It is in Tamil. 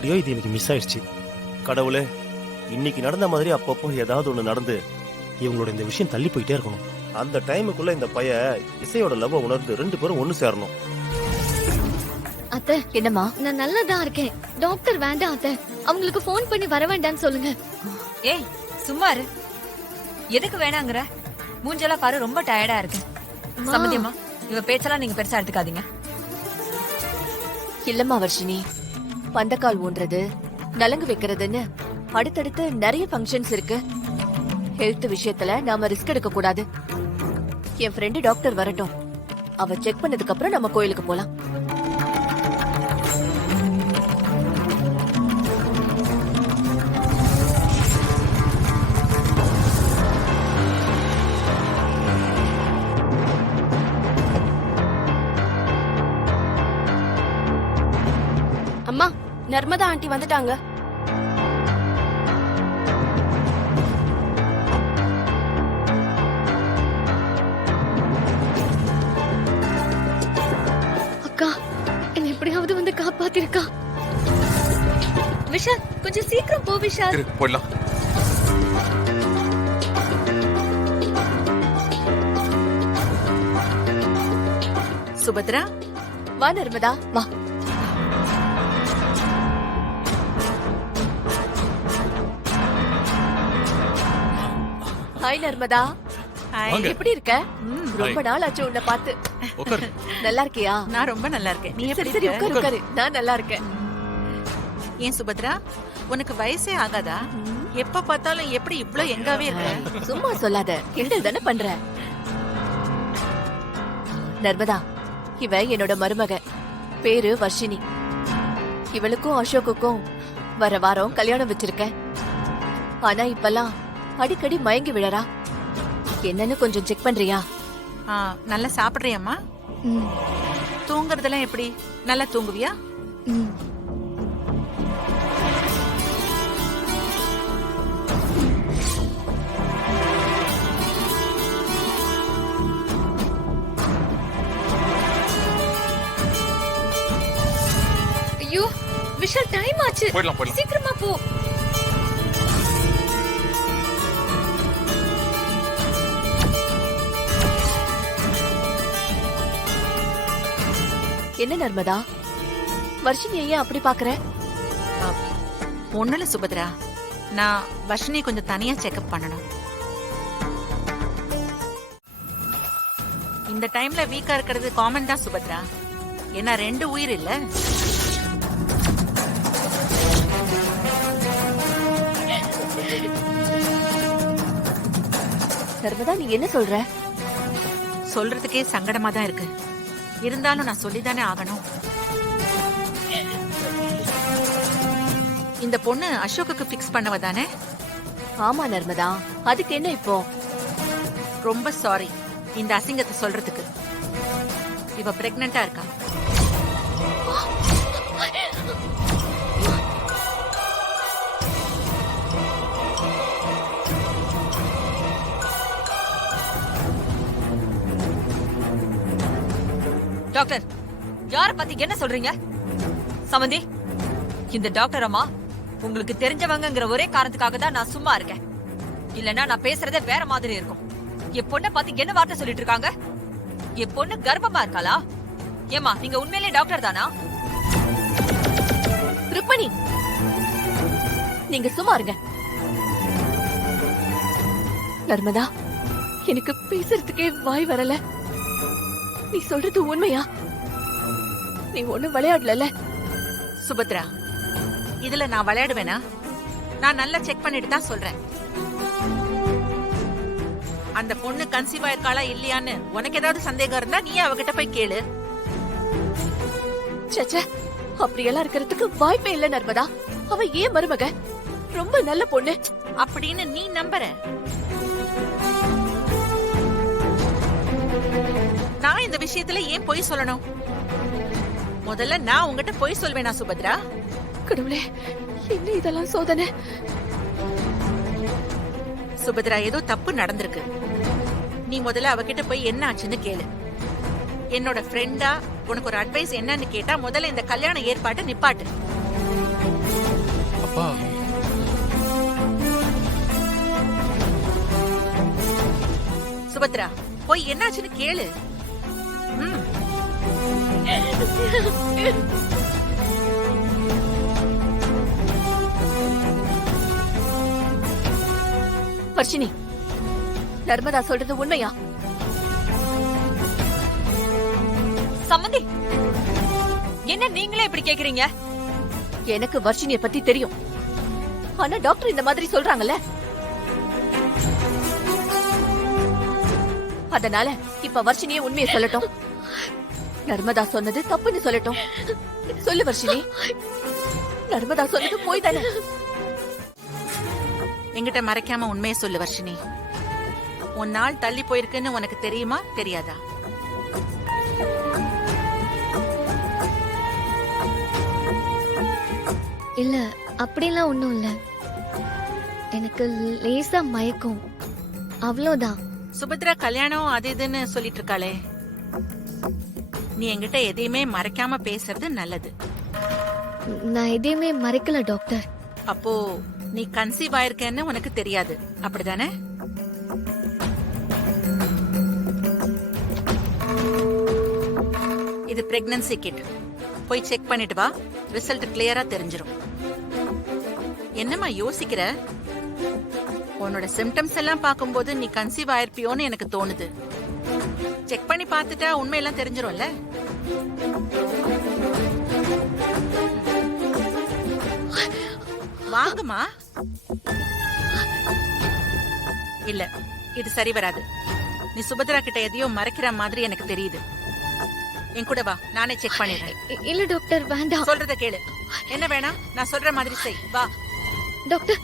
எப்படியோ இது எனக்கு மிஸ் ஆயிடுச்சு. கடவுளே, இன்னைக்கு நடந்த மாதிரி அப்பப்போ ஏதாவது ஒண்ணு நடந்து இவங்களோட இந்த விஷயம் தள்ளி போயிட்டே இருக்கணும். அந்த டைமுக்குள்ள இந்த பைய இசையோட லவ் உணர்ந்து 2 பேரும் ஒண்ணு சேரணும். அத்தை, என்னம்மா? நான் நல்லதா இருக்கேன். டாக்டர் வேண்டாம் அத்தை. அவங்களுக்கு ஃபோன் பண்ணி வர வேண்டாம்னு சொல்லுங்க. ஏய் சும்மா இரு. எதுக்கு வேணாங்கற? மூஞ்செல்லாம் பாரு, ரொம்ப டயர்டா இருக்கு. சம்மதியம்மா, இவ பேச்செல்லாம் நீங்க பெருசா எடுத்துக்காதீங்க. இல்லம்மா வர்ஷினி, பந்தக்கால் ஊன்றது, நலங்கு வைக்கிறதுன்னு அடுத்தடுத்து நிறைய ஃபங்க்ஷன்ஸ் இருக்கு. ஹெல்த் விஷயத்துல நாம ரிஸ்க் எடுக்க கூடாது. என் ஃப்ரெண்டு டாக்டர் வரட்டும், அவ செக் பண்ணதுக்கு அப்புறம் நம்ம கோயிலுக்கு போலாம். அம்மா, நர்மதா ஆண்டி வந்துட்டாங்க. அக்கா, என்ன எப்படியாவது வந்து காப்பாத்திருக்கா. விஷால், கொஞ்சம் சீக்கிரம் போ விஷால். போயிடலாம். சுபத்ரா, வா நர்மதா வா. ஹாய் நர்மதா. எப்படி இருக்க? ரொம்ப நாள் ஆச்சு உன்னை பார்த்து. நல்லா இருக்கியா? நான் ரொம்ப நல்லா இருக்கேன். நீ எப்படி சரி இருக்க? உட்காரு. நான் நல்லா இருக்கேன். ஏன் சுபத்ரா, உனக்கு வயசே ஆகாதா? எப்ப பார்த்தாலும் எப்படி இவ்ளோ எங்காவே இருக்க? சும்மா சொல்லாத, கிண்டல் தானே பண்ற. நர்மதா, இவ என்னோட மருமக, பேரு வர்ஷினி. இவளுக்கும் அசோக்குக்கும் வர வாரம் கல்யாணம் வச்சிருக்கேன். ஆனா இப்பெல்லாம் அடிக்கடி மயங்கி விழறா. என்னன்னு கொஞ்சம் செக் பண்றியா? நல்லா சாப்பிடுறியம்மா? தூங்குறதெல்லாம் எப்படி? நல்லா தூங்குவியா? ஐயோ விஷால், டைம் ஆச்சு. போயிடலாம். சீக்கிரமா போ. என்ன நர்மதா, வர்ஷினியை ஏன் அப்படி பாக்குற? ஒண்ணுல சுபத்ரா, நான் வர்ஷினி கொஞ்சம் தனியா செக்அப் பண்ணணும். இந்த டைம்ல வீக்கா இருக்கிறது காமன் தான் சுபத்ரா. ஏன்னா 2 உயிர் இல்ல. நர்மதா, நீ என்ன சொல்ற? சொல்றதுக்கே சங்கடமா தான் இருக்கு. இருந்தாலும் நான் சொல்லிதானே ஆகணும். இந்த பொண்ணு அசோக்குக்கு பிக்ஸ் பண்ணவ தானே? ஆமா நர்மதா, அதுக்கு என்ன இப்போ? ரொம்ப சாரி இந்த அசிங்கத்தை சொல்றதுக்கு. இவ பிரெக்னண்டா இருக்கா. டாக்டர், யார பத்தி என்ன சொல்றீங்க? சமந்தி, இந்த டாக்டர் அம்மா உங்களுக்கு தெரிஞ்சவங்கங்கிற ஒரே காரணத்துக்காக தான் நான் சும்மா இருக்கேன். இல்லன்னா நான் பேசுறதே வேற மாதிரி இருக்கும். என் பொண்ணை பத்தி என்ன வார்த்தை சொல்லிட்டு இருக்காங்க? என் பொண்ணு கர்ப்பமா இருக்காளா? ஏமா, நீங்க உண்மையிலேயே டாக்டர் தானா? ருக்மணி, நீங்க சும்மா இருங்க. நர்மதா, எனக்கு பேசுறதுக்கே வாய் வரல. நீ சொல்றது உண்மையா? நீ ஒண்ணும் விளையாடல. சுபத்ரா, இதுல நான் விளையாடுவேனா? நான் நல்லா செக் பண்ணிட்டு தான் சொல்றேன். அந்த பொண்ணு கன்சீவ் ஆயிருக்காளா இல்லையான்னு உனக்கு ஏதாவது சந்தேகம் இருந்தா நீ அவகிட்ட போய் கேளு. சச்சா, அப்படியெல்லாம் இருக்கிறதுக்கு வாய்ப்பே இல்ல நர்மதா. அவ ஏன் மருமக? ரொம்ப நல்ல பொண்ணு அப்படின்னு நீ நம்புற? நான் இந்த விஷயத்துல ஏன் பொய் சொல்லணும்? முதல்ல நான் உங்ககிட்ட பொய் சொல்வேனா சுபத்ரா? கடவுளே, என்ன இதெல்லாம் சோதனை? சுபத்ரா, ஏதோ தப்பு நடந்திருக்கு. நீ முதல்ல அவகிட்ட போய் என்ன ஆச்சுன்னு கேளு. என்னோட ஃப்ரெண்டா உனக்கு ஒரு அட்வைஸ் என்னன்னு கேட்டா முதல்ல இந்த கல்யாண ஏற்பாட்டை நிப்பாட்டு. அப்பா சுபத்ரா போய் என்னாச்சுன்னு கேளு. ம். வர்ஷினி, நர்மதா சொல்றது உண்மையா? சம்மந்தி என்ன நீங்களே இப்படி கேக்குறீங்க? எனக்கு வர்ஷினிய பத்தி தெரியும். ஆனா டாக்டர் இந்த மாதிரி சொல்றாங்கல்ல, அதனால இப்ப வர்ஷினியே உண்மையை சொல்லட்டும். நர்மதா சொன்னது தப்புன்னு சொல்லட்டும். சொல்லு வர்ஷினி, நர்மதா சொன்னது போய் தானே? என்கிட்ட மறைக்காம உண்மையை சொல்லு வர்ஷினி. உன் நாள் தள்ளி போயிருக்குன்னு உனக்கு தெரியுமா தெரியாதா? இல்ல அப்படிலாம் ஒண்ணும் இல்ல. எனக்கு லேசா மயக்கம், அவ்வளவுதான். சுபத்ரா கல்யாணம் அது இதுன்னு சொல்லிட்டு இருக்காளே, நீ என்கிட்ட எதையுமே மறைக்காம பேசுறது நல்லது. நான் எதையுமே மறைக்கல டாக்டர். அப்போ நீ கன்சீவ் ஆயிருக்கேன்னு உனக்கு தெரியாது, அப்படிதானே? இது பிரெக்னன்சி கிட். போய் செக் பண்ணிட்டு வா, ரிசல்ட் கிளியரா தெரிஞ்சிரும். என்னம்மா யோசிக்கிற? உன்னோட சிம்டம்ஸ் எல்லாம் பார்க்கும்போது நீ கன்சீவ் ஆயிருப்பியோன்னு எனக்கு தோணுது. செக் பண்ணி பார்த்துட்டா உண்மையெல்லாம் தெரிஞ்சிரும்ல. வாங்கம்மா. இல்ல, இது சரி வராது. நீ சுபத்ரா கிட்ட எதையோ மறைக்கிற மாதிரி எனக்கு தெரியுது. என் கூட வா, நானே செக் பண்ணிடுறேன். இல்ல டாக்டர் வேண்டாம். சொல்றத கேளு. என்ன வேணா நான் சொல்ற மாதிரி செய். வா டாக்டர்